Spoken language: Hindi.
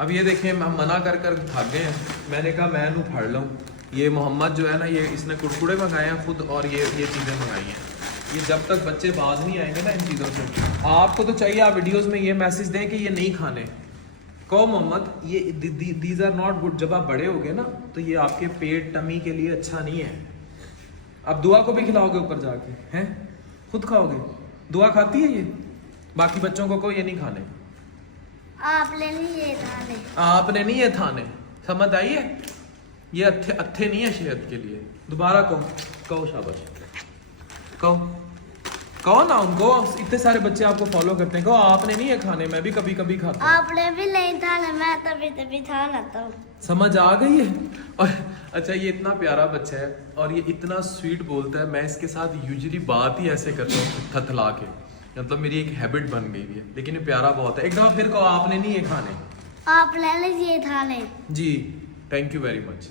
अब ये देखिए हम मना कर कर भाग गए हैं। मैंने कहा मैं नू फाड़ लूँ। ये मोहम्मद जो है ना, ये इसने कुरकुरे मंगाए हैं खुद, और ये चीज़ें मंगाई हैं। ये जब तक बच्चे बाज नहीं आएंगे ना इन चीज़ों से, आपको तो चाहिए आप वीडियोस में ये मैसेज दें कि ये नहीं खाने। कहो मोहम्मद ये दीज आर नॉट गुड। जब आप बड़े होगे ना तो ये आपके पेट टमी के लिए अच्छा नहीं है। अब दुआ को भी खिलाओगे ऊपर जाके, हैं? खुद खाओगे? दुआ खाती है ये? बाकी बच्चों को ये नहीं खाने। आपने नहीं ये खाने। आपने नहीं ये खाने, समझ आई है? ये अच्छे नहीं है सेहत के लिए। दोबारा कहो शाबाश, कहो ना उनको। इतने सारे बच्चे आपको फॉलो करते हैं, कहो आपने नहीं ये खाने, मैं भी कभी कभी खाता हूँ। आपने भी नहीं खाने, मैं तभी खा लेता हूँ। समझ आ गई है? और अच्छा ये इतना प्यारा बच्चा है और ये इतना स्वीट बोलता है। मैं इसके साथ यूजुअली बात ही ऐसे करता हूँ थथला के, मतलब मेरी एक हैबिट बन गई है। लेकिन ये प्यारा बहुत है। एक दफा फिर कहो आपने नहीं ये खाने। आपने नहीं ये खाने। जी थैंक यू वेरी मच।